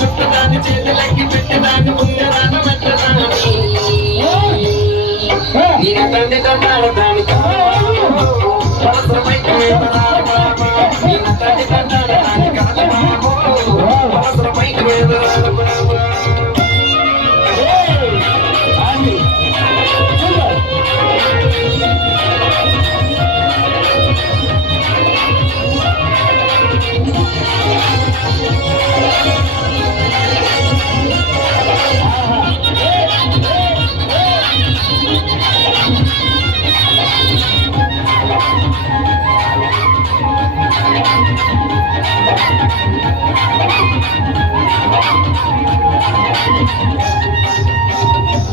చుట్టదాన్ని చేతులకి పెట్టదాన్ని ముందు రాను పెట్టదాన్ని నేను తండ్రి తంటాడదాన్ని అవసరమైతే నేను తండ్రి తంటాడదాన్ని కాదు అవసరమైతే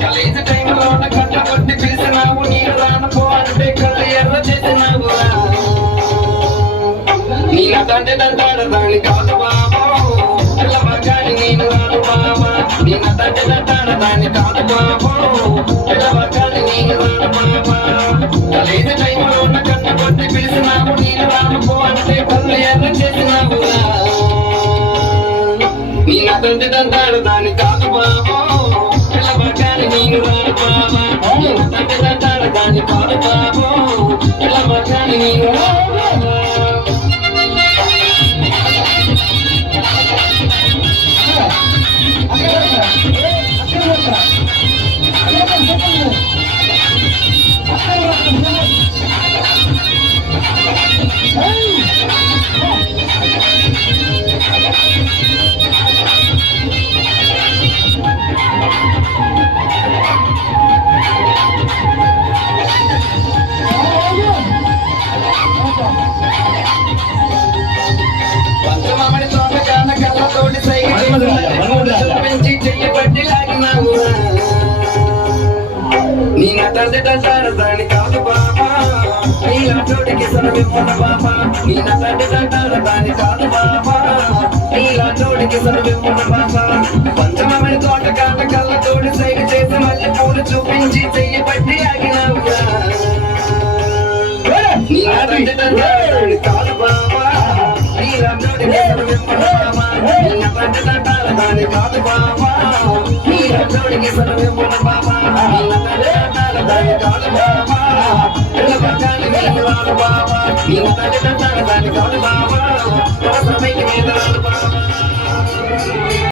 కలేజీ టైంలోన కట్ట కొట్టి పిలిచినావు నీరు రానుకో అంటే కళ్ళు ఎర్ర చేసినావు నీ నటంటే తంటాడు దాని కాదు బాబా పిల్లవగాని నేను రాను బాబా నీ నటంటే తంటాడు దాన్ని కాదు బాబా పిల్లవగాని నేను రాను బాబా కలేజీ టైంలోన కట్ట కొట్టి పిలిచినావు నీరు రానుకో అంటే కళ్ళు ఎర్ర చేసినావు నీ నటంటే తంటాడు దాన్ని కాదు బాబా నేను రాను బాబా తండ్రి తంటాడు దాన్ని కాదు బాబా ఇలా మగాని నేను పంచమామడి తోట కాన కళ్ళతోటి పెంచి చెయ్యబట్టి లాగినావు నీ నటంటే తంటాడు దాని కాదు బాబా నీ లాంటోడికి సనవిమ్మన బాబా నీ నటంటే తంటాడు దాని కాదు బాబా నీ లాంటోడికి సనవిమ్మన బాబా పంచమామడి తోట కాన కళ్ళతోటి సైగ చేసి మళ్ళీ పూలు చూపించి చెయ్యబట్టి ఆగినావు నీ నటంటే తంటాడు దాని కాదు బాబా దాని కాదు బాబా నీ రంజోడికి సర్వమున బాబా దాని కాదు బాబా పిల్లబట్టాలి నేను రాను బాబా నీ తండ్రి తంటాడు